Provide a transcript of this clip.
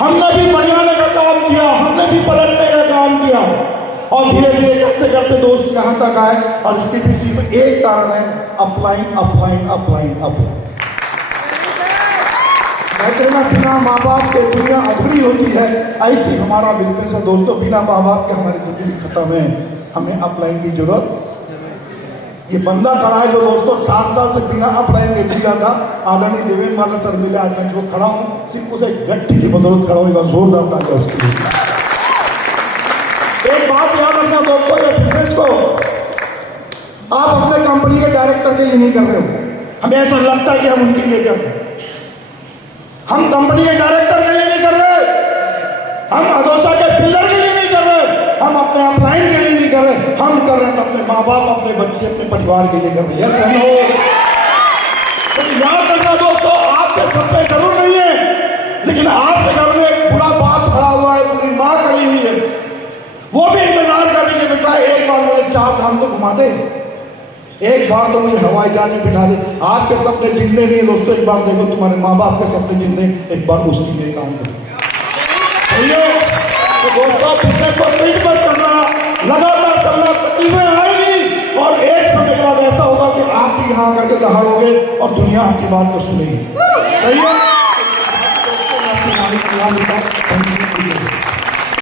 हमने भी बढ़ियाने का काम किया, हमने भी पलटने का काम किया और धीरे धीरे करते करते दोस्त यहाँ तक आए। और इसके पीछे में एक कारण है, अपलाइन अपलाइन अपलाइन अपलाइन। कहते हैं ना, बिना माँ बाप के दुनिया अधूरी होती है, ऐसी हमारा बिजनेस है दोस्तों। बिना माँ बाप के हमारी जिंदगी खत्म है, हमें अपलाइन की जरूरत। ये बंदा खड़ा है जो दोस्तों 7 साल से बिना अपलाइन के जिया था, आदरणीय देवेंद्र माला सर मिले। आज मैं जो खड़ा हूँ सिर्फ उस एक व्यक्ति की बदौलत खड़ा हूँ। जोरदार तालियां उसके लिए। एक बात याद रखना दोस्तों, ये बिजनेस को आप अपने कंपनी के डायरेक्टर के लिए नहीं कर रहे हो। हमें ऐसा लगता है कि हम उनके लिए कर रहे हैं। हम कंपनी के डायरेक्टर के लिए नहीं कर रहे, हम अदोसा के पिलर के लिए नहीं कर रहे, हम अपने अपलाइन के लिए नहीं कर रहे, हम कर रहे हैं अपने माँ बाप, अपने बच्चे, अपने परिवार के लिए कर रहे हैं। तो याद रखना दोस्तों, आपके सपने जरूर नहीं है, लेकिन आपके घर में एक बुरा बाप खड़ा हुआ है, पूरी माँ खड़ी हुई है, वो भी इंतजार करेंगे कि बेटा एक बार मुझे 4 धाम तो घुमा दे, एक बार तो मुझे हवाई जहाज में बिठा दे। आपके सपने जिंदे नहीं है दोस्तों, एक बार देखो तुम्हारे माँ बाप के सपने जिंदे, एक बार उसके लिए काम करो। तो दोस्तों बिजनेस को ट्रीट मत करना, लगातार चलना, तकलीफें आएंगी और एक समय के बाद ऐसा होगा कि आप भी यहाँ आकर के दहाड़ोगे और दुनिया आपकी बात को सुनेगी। सही है।